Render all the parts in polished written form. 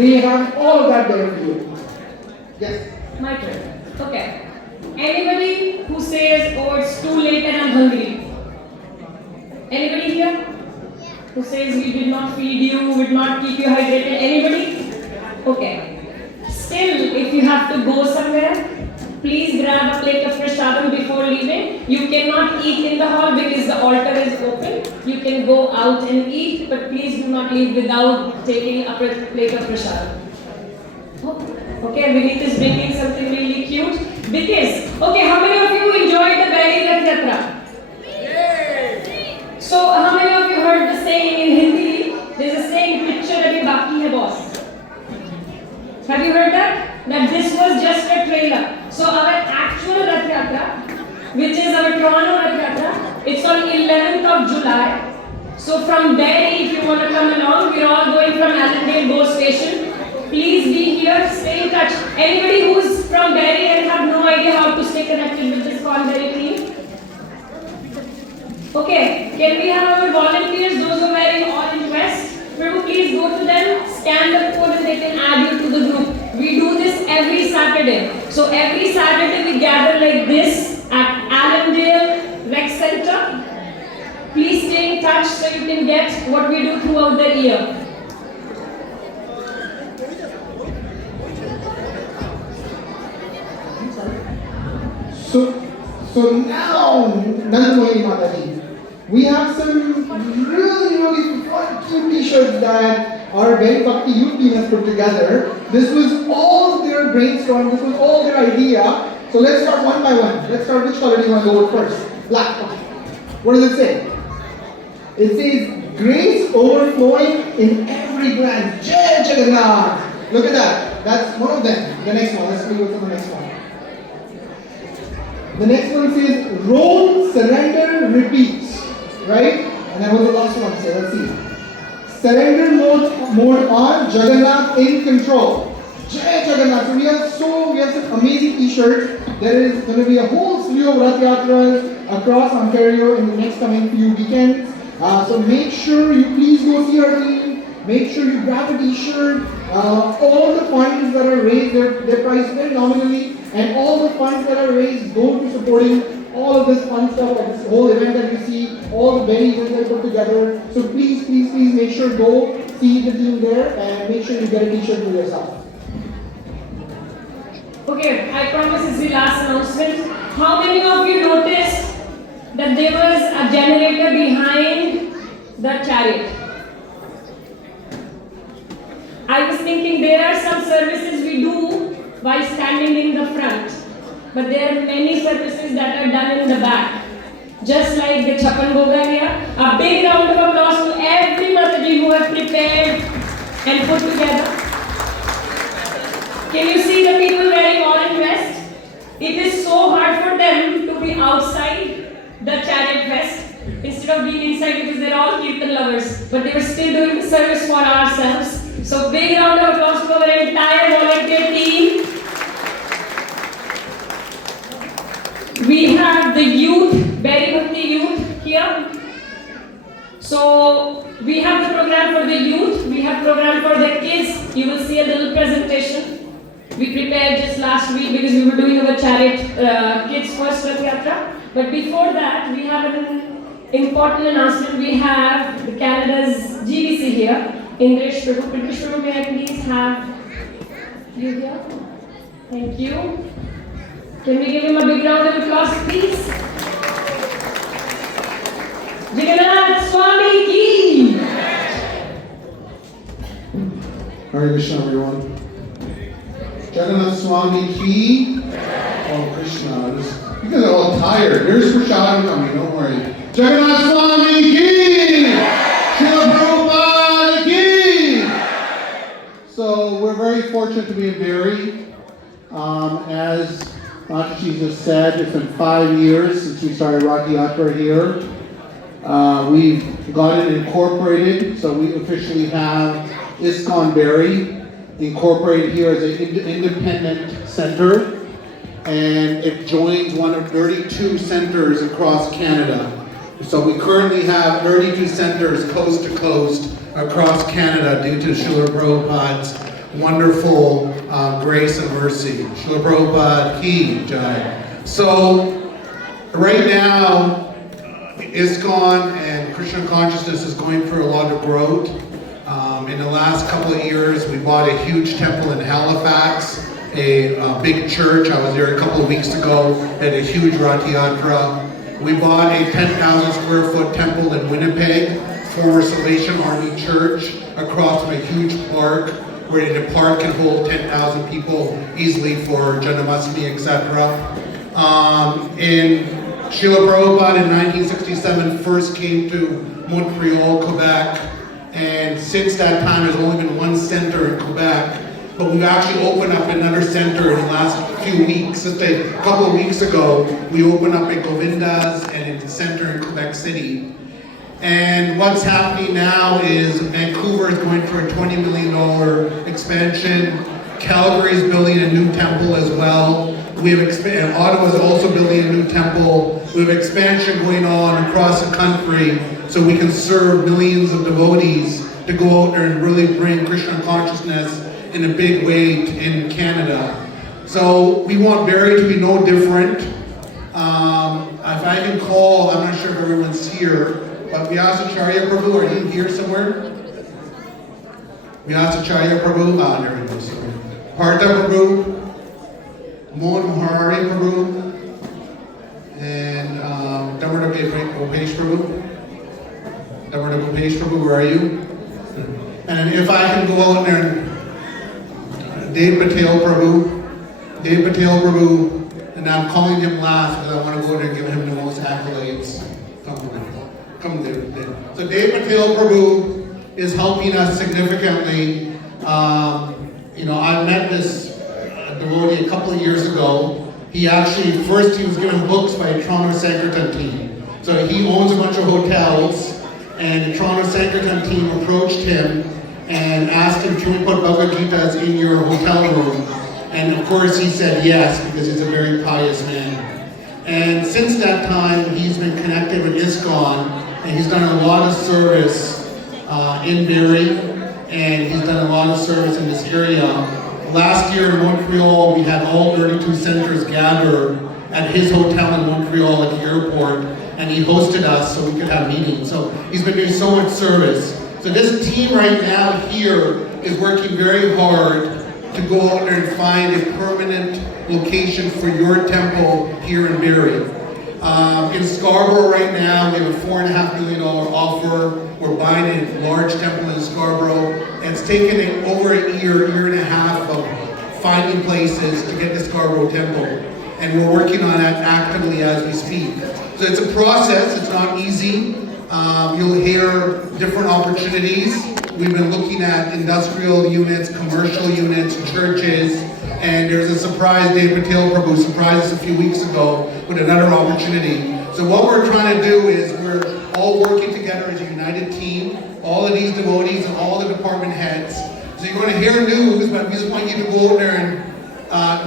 They have all of that there for you. Yes? My turn. Okay. Anybody who says, oh, it's too late and I'm hungry? Anybody here? Who says we did not feed you, would not keep you hydrated? Anybody? Okay. Still, if you have to go somewhere, please grab a plate of prasadam before leaving. You cannot eat in the hall because the altar is open. You can go out and eat, but please do not leave without taking a plate of prasadam. Okay, Vinit is bringing something really cute. Because, okay, how many of you enjoyed the Bairi Rath Yatra? So, how many of you heard the saying in Hindi? There's a saying, picture abhi baki hai boss. Have you heard that? That this was just a trailer. So our actual Rath Yatra, which is our Toronto Rath Yatra, it's on 11th of July. So from there, if you want to come along, we're all going from Allendale Go Station. Please be here, stay in touch. Anybody who's from Barrie and have no idea how to stay connected with this Cornberry team? Okay, can we have our volunteers, those who are wearing orange vests? Prabhu, please go to them, scan the code and they can add you to the group. We do this every Saturday. So every Saturday we gather like this at Allendale Rec Center. Please stay in touch so you can get what we do throughout the year. So now, Nandamoyini Mataji, we have some really fun, cute t-shirts that our Very Bhakti youth team has put together. This was all their brainstorm, this was all their idea. So let's start one by one. Let's start, which color do you want to go with first? Black. Okay. What does it say? It says, grace overflowing in every glance. Jai Jagannath. Look at that. That's one of them. The next one. Let's go with the next one. The next one says, roll, surrender, repeat. Right? And then what the last one say? Let's see. Surrender mode on, Jagannath in control. Jai Jagannath. So we have some amazing t-shirts. There is going to be a whole slew of Rath Yatras across Ontario in the next coming few weekends. So make sure you please go see our team. Make sure you grab a t-shirt. All the funds that are raised, they're priced very nominally. And all the funds that are raised go to supporting all of this fun stuff, like this whole event that you see, all the berry events that are put together. So please make sure go see the team there and make sure you get a t-shirt for yourself. Okay, I promise it's the last announcement. How many of you noticed that there was a generator behind the chariot? I was thinking there are some services we do while standing in the front, but there are many services that are done in the back. Just like the Chapan Bhoga here. A big round of applause to every Mataji who have prepared and put together. Can you see the people wearing orange vest? It is so hard for them to be outside the chariot fest instead of being inside because they're all Kirtan lovers. But they were still doing the service for ourselves. So big round of applause to our entire volunteer team. We have the youth, Very Bhakti youth here. So we have the program for the youth, we have program for the kids. You will see a little presentation. We prepared just last week because we were doing our chariot kids first Rath Yatra. But before that, we have an important announcement. We have the Canada's GBC here. English Prabhu, may I please have you here? Thank you. Can we give him a big round of applause, please? Jagannath Swami ki! Hare Krishna, everyone. Jagannath Swami ki. Oh, Krishna. You guys are all tired. Here's Prashad coming, don't worry. Jagannath Swami ki! Srila Prabhupada ki! So, we're very fortunate to be in Barrie. As Mataji just said, it's been 5 years since we started Rath Yatra here. We've got it incorporated, so we officially have ISKCON Barrie incorporated here as an independent center, and it joins one of 32 centers across Canada. So we currently have 32 centers coast to coast across Canada due to Srila Prabhupada's wonderful grace and mercy. Srila Prabhupada Ki Jai. So, right now, ISKCON and Krishna consciousness is going through a lot of growth. In the last couple of years, we bought a huge temple in Halifax, a big church. I was there a couple of weeks ago, had a huge Rath Yatra. We bought a 10,000 square foot temple in Winnipeg, former Salvation Army Church, across from a huge park, where the park can hold 10,000 people easily for Janmashtami, etc. In Srila Prabhupada in 1967 first came to Montreal, Quebec, and since that time there's only been one center in Quebec, but we've actually opened up another center in the last few weeks. Just a couple of weeks ago, we opened up at Govinda's and a center in Quebec City. And what's happening now is Vancouver is going for a $20 million expansion. Calgary is building a new temple as well. We have Ottawa is also building a new temple. We have expansion going on across the country so we can serve millions of devotees to go out there and really bring Krishna consciousness in a big way in Canada. So we want Barrie to be no different. If I can call, I'm not sure if everyone's here, but Vyasacharya Prabhu, are you here somewhere? Vyasacharya Prabhu, there he goes. Partha Prabhu, Mohan Muharari Prabhu, and Damodar Gopesh Prabhu. Damodar Gopesh Prabhu, where are you? And if I can go out there and Dev Patel Prabhu, and I'm calling him last because I want to go there and give him the most accolades. Come there. So Dev Patel Prabhu is helping us significantly. I met this devotee a couple of years ago. He was given books by a Toronto Sankirtan team. So he owns a bunch of hotels, and the Toronto Sankirtan team approached him and asked him, can we put Bhagavad Gita's in your hotel room? And of course he said yes, because he's a very pious man. And since that time, he's been connected with ISKCON, and he's done a lot of service in Barrie, and he's done a lot of service in this area. Last year in Montreal, we had all 32 centers gather at his hotel in Montreal at the airport, and he hosted us so we could have meetings. So he's been doing so much service. So this team right now here is working very hard to go out there and find a permanent location for your temple here in Barrie. In Scarborough right now, we have a $4.5 million offer. We're buying a large temple in Scarborough, and it's taken over a year and a half of finding places to get the Scarborough temple. And we're working on that actively as we speak. So it's a process, it's not easy. You'll hear different opportunities. We've been looking at industrial units, commercial units, churches, and there's a surprise. Dev Patel Prabhu surprised us a few weeks ago with another opportunity. So what we're trying to do is we're all working together as a united team, all of these devotees and all the department heads. So you're going to hear news, but we just want you to go out there and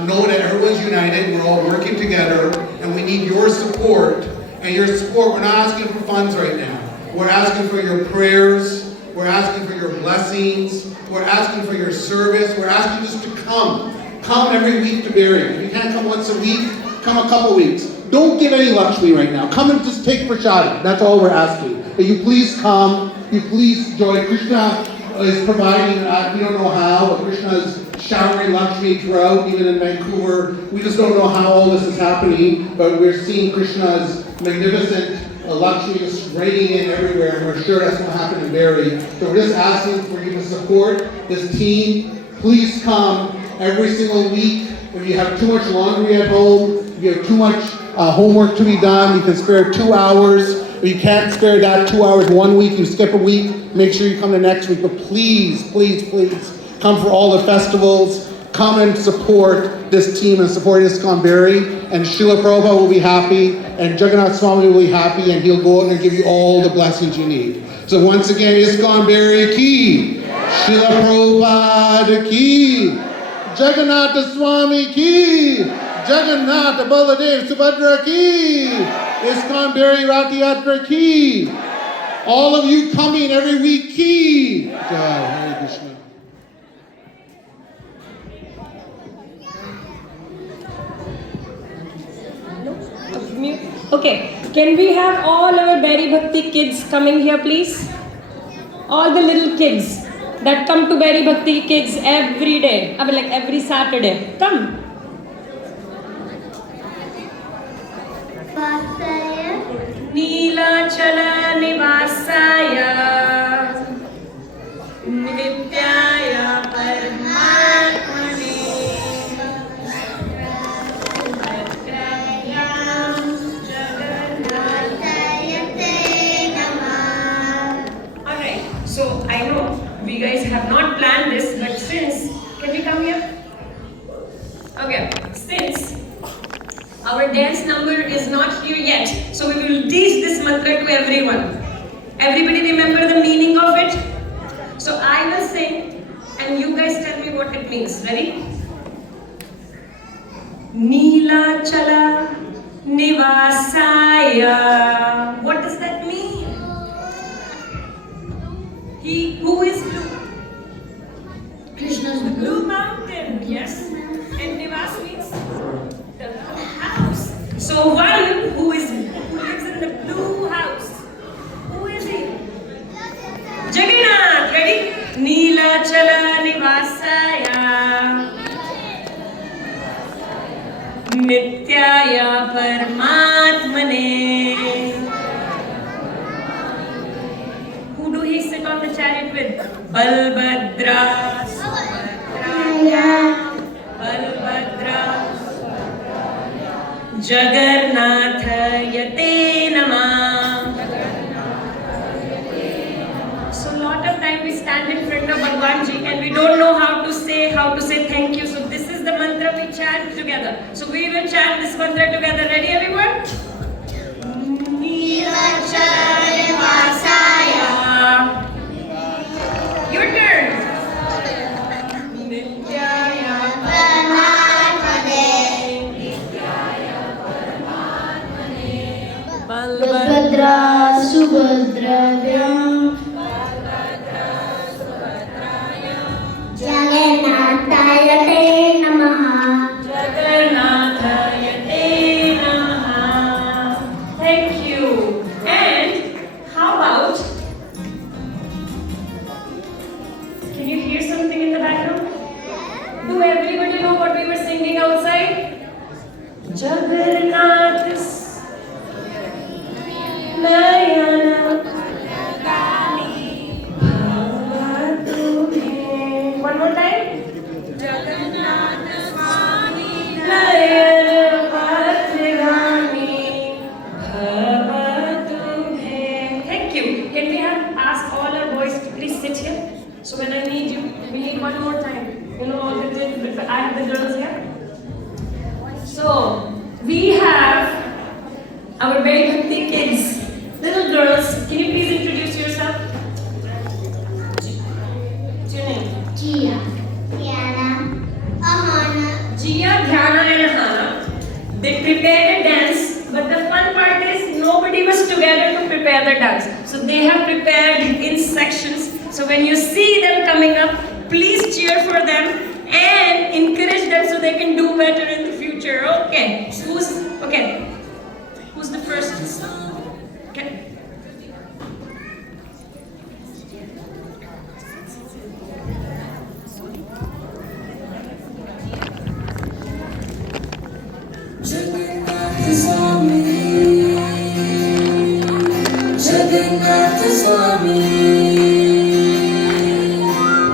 know that everyone's united, we're all working together, and we need your support. And your support, we're not asking for funds right now. We're asking for your prayers, we're asking for your blessings, we're asking for your service, we're asking just to come. Come every week to Barrie. If you can't come once a week, come a couple weeks. Don't give any luxury right now. Come and just take prashad. That's all we're asking. That you please come, you please join. Krishna is providing, we don't know how, but Krishna is showering luxury throughout, even in Vancouver. We just don't know how all this is happening, but we're seeing Krishna's magnificent luxury just raining in everywhere, and we're sure that's what happened in Barrie. So we're just asking for you to support this team. Please come every single week. If you have too much laundry at home, if you have too much homework to be done, you can spare 2 hours. If you can't spare that 2 hours one week, you skip a week, make sure you come the next week. But please, please, please, come for all the festivals. Come and support this team and support ISKCON Barrie. And Srila Prabhupada will be happy, and Jagannath Swami will be happy, and he'll go out and give you all the blessings you need. So once again, ISKCON Barrie Ki, Srila Prabhupada Ki, Jagannath Swami Ki, Jagannath Baladev Subhadra Ki, ISKCON Barrie Rath Yatra Ki. All of you coming every week Ki. Jai Hare Krishna. Okay, can we have all our Berry Bhakti kids coming here, please? All the little kids that come to Berry Bhakti kids every day, I mean like every Saturday. Come. Neelachala Nivasaya Nityaya Paramatmane Alright, so I know we guys have not planned this, but since, can we come here? Okay, since our dance number is not here yet, so we will teach this mantra to everyone. Everybody remember the meaning of it? So I will sing and you guys tell me what it means. Ready? Neelachala Nivasaya. What does that mean? He who is blue. Krishna's blue mountain. Yes. And Nivas means the house. So one who lives in the blue house. Who is he? Jagannath. Ready? Neelachala Nivasaya Nityaya Paramatmane. Who do he sit on the chariot with? Balbhadra. Balbhadra. Jagannatha-yate Namah. So lot of time we stand in front of Bhagwanji and we don't know how to say thank you. So this is the mantra we chant together. So we will chant this mantra together. Ready everyone? Neelachala Nivasaya. Your turn. Nityaya Balbhadra Subhadravyam Jagannathayate Namaha. Jagannatha-yate Namaha. Thank you. And how about, can you hear something in the background? Do everybody know what we were singing outside? Jagannath Nayana Bhavatubhe. One more time. Jagannath Swami Nayana Bhavatubhe. Thank you. Can we ask all our boys to please sit here? So when I need you, we need one more time. You know all the I have the girls here. So we have our Berry Bhakti kids. Little girls, can you please introduce yourself? What's your name? Jia, Dhyana, Ahana. Jia, Dhyana and Ahana. They prepared a dance, but the fun part is nobody was together to prepare the dance. So they have prepared in sections. So when you see them coming up, please cheer for them and encourage them so they can do better in the future. Okay. So who's the first? Okay. Jagannath Swami, Jagannath Swami,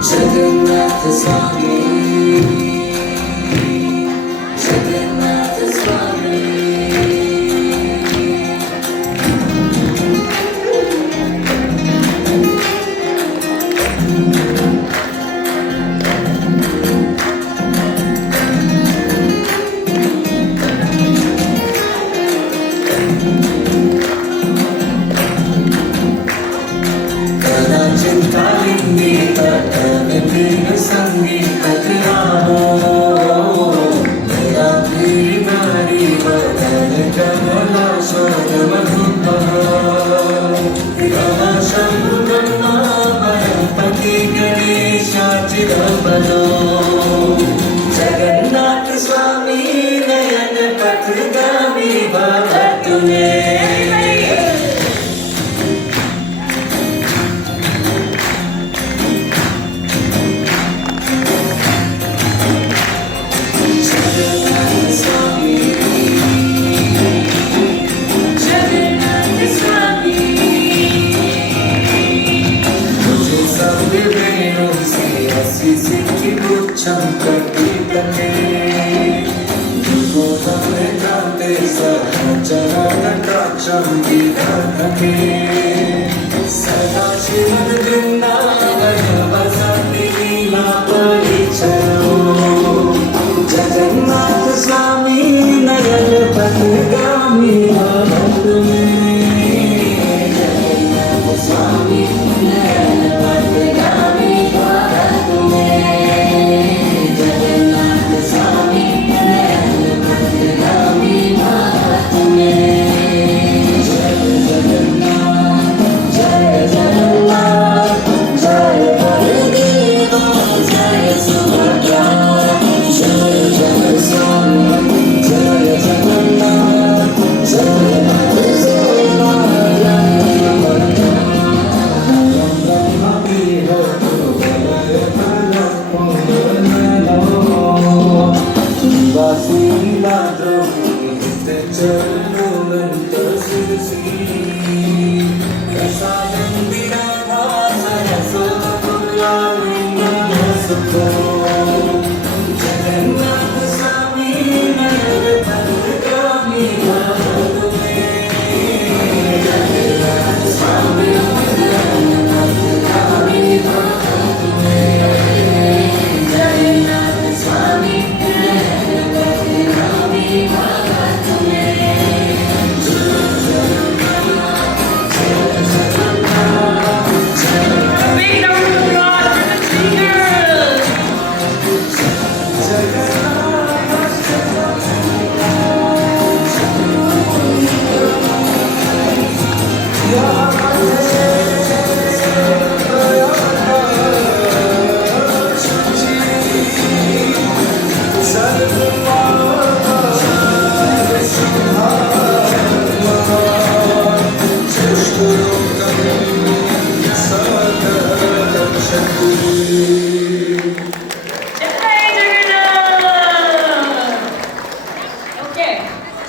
Jagannath Swami, Jagannath Swami. Sangeeta Krishna चमकती तके गोदामे गाते सहचरण चमकी धके सदा शिववृंदावन वसति लीला परिचरो जगन्नाथ स्वामी नयन पथगामी भक्त में जगन्नाथ स्वामी नयन पथगामी भक्त में जगन्नाथ स्वामी नयन पथगामी भक्त में जय जगन्नाथ जय जगन्नाथ जय बलदेव जय सुभद्रा जय जय स्वामी जय जगन्नाथ जय बलदेवा वासीला द्रोहित चरणोनंत सिरसी रसायंदिरा भासरसो पुराणिंग सुखो जगन्नाथ स्वामी नयन पथगामी भक्त में जगन्नाथ स्वामी नयन पथगामी भक्त में जगन्नाथ स्वामी नयन पथगामी भक्त में Big round of applause for the singers. Jai Jagannath! Okay,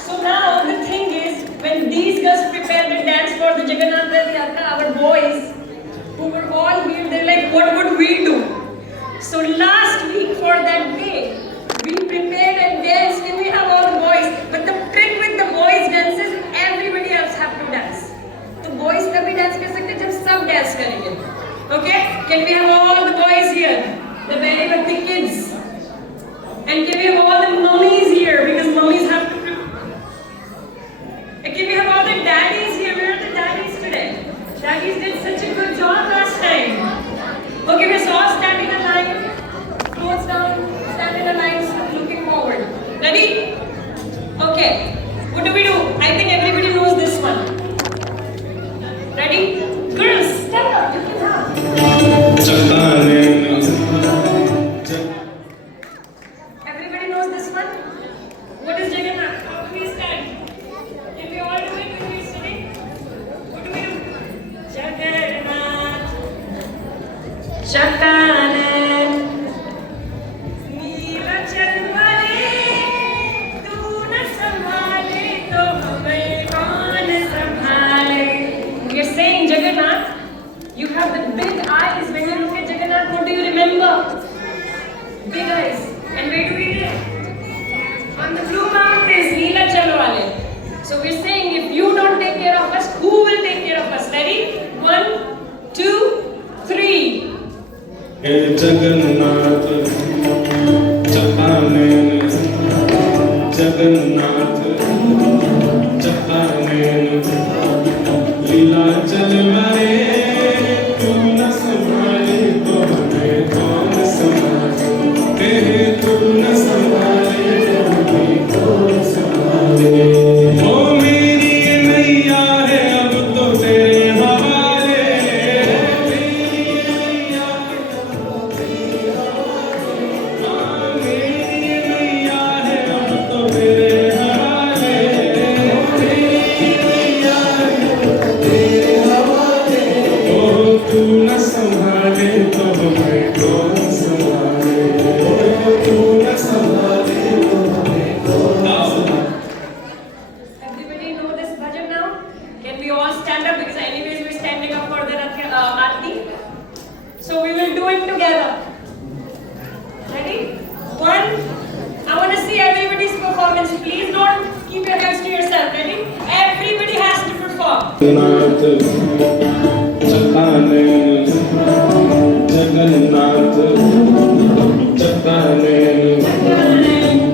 so now the thing is, when these girls prepared the dance for the Jagannath Yatra, our boys who were all here, they're like, what would we do? So last week for that day, we prepared a dance and we have all the boys. But the trick with the boys dances, everybody else have to dance. तो boys तभी dance कर सकते जब सब dance करेंगे. Okay? Can we have all the boys here? The very the kids. And can we have all the mummies here? Because mummies have to. And can we have all the daddies here? Where are the daddies today? Daddies did such a good job last time. Okay, we're all standing in line. Clothes down, stand in a line, looking forward. Ready? Okay. What do we do? I think everybody knows this one. Ready? Girls, stand up. You can have. Everybody knows this one? What is Jagannath? How do we stand? Can we all do it when we're sitting? What do we do? Jagannath. Jagannath. Neela Chanwale, tu na samvale to नाथ चट्टाने जगन्नाथ चट्टाने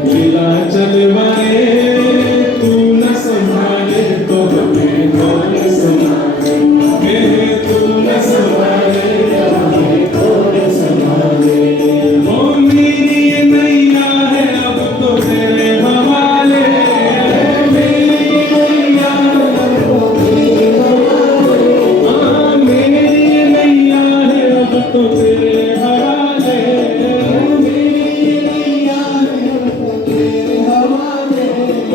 लीला चलवाए तू न संभाले तो हमें कौन संभाले तू न संभाले हमें कौन संभाले ओ मेरी ये नैया है अब तो तेरे हवाले मेरी नैया अब तो तेरे हवाले मेरी नैया है अब तो तेरे हवाले मेरी नैया है अब तो तेरे हवाले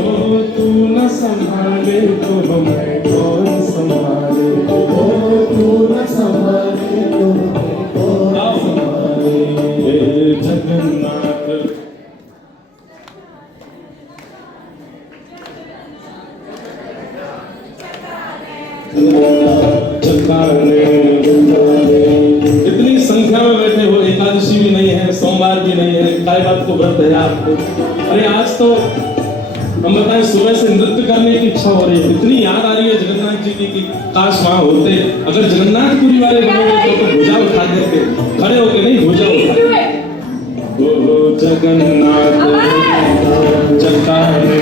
ओ तू न संभाले तो हमें कौन संभाले ओ तू न संभाले तो हमें कौन संभाले हे जगन्नाथ इतनी संख्या में बैठे हो, एकादशी भी नहीं है, सोमवार भी नहीं है, काय बात को व्रत है आपको? अरे आज तो हम बताएं सुबह से नृत्य करने की इच्छा हो रही है, इतनी याद आ रही है जगन्नाथ जी की कि काश वहाँ होते। अगर जगन्नाथपुरी वाले बनोगे तो भुजा उठा देते, खड़े होके नहीं भुजा उठा। ओ जगन्नाथ चट्टाने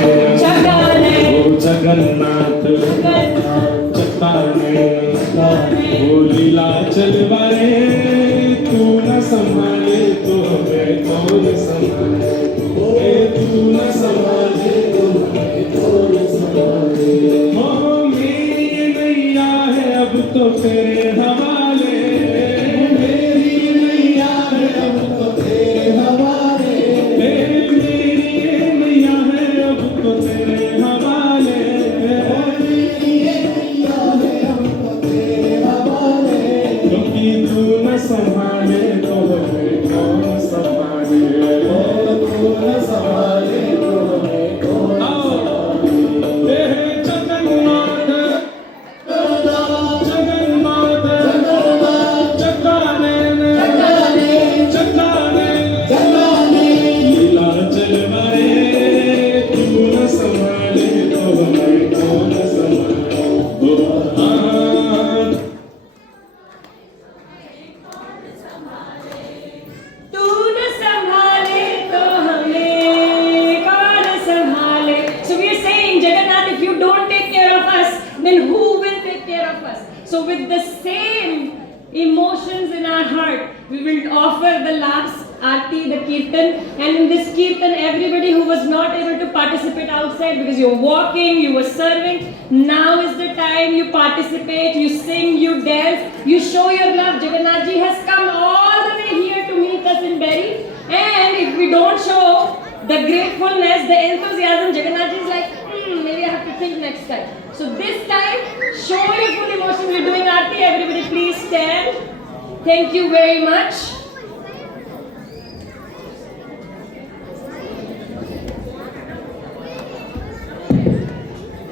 ओ जगन्नाथ चट्टाने ओ लीला चलवाए तू न संभाले तो हमें कौन संभाले तू न संभाले तो हमें कौन संभाले ओ मेरी नैया है अब तो तेरे हवाले मेरी नैया है अब तो तेरे हवाले मेरी नैया है अब तो तेरे हवाले मेरी नैया है अब तो तेरे हवाले क्योंकि तू न संभाले तो हमें कौन संभाले तू न संभाले तो हमें कौन संभाले हे जगन्नाथ जगन्नाथ चट्टाने चट्टाने लीला चलवाए तू न संभाले तो हमें कौन संभाले तू न संभाले तो हमें कौन संभाले. So we are saying, Jagannath, if you don't take care of us, then who will take care of us? So with the same emotions in our heart, we will offer the last Aarti, the Kirtan, and in this Kirtan, everybody who was not able to participate outside because you were walking, you were serving, now is the time you participate, you sing, you dance, you show your love. Jagannath ji has come all the way here to meet us in Berry, and if we don't show the gratefulness, the enthusiasm, Jagannath ji is like, maybe I have to think next time. So this time, show your full emotion. We're doing Aarti. Everybody please stand. Thank you very much.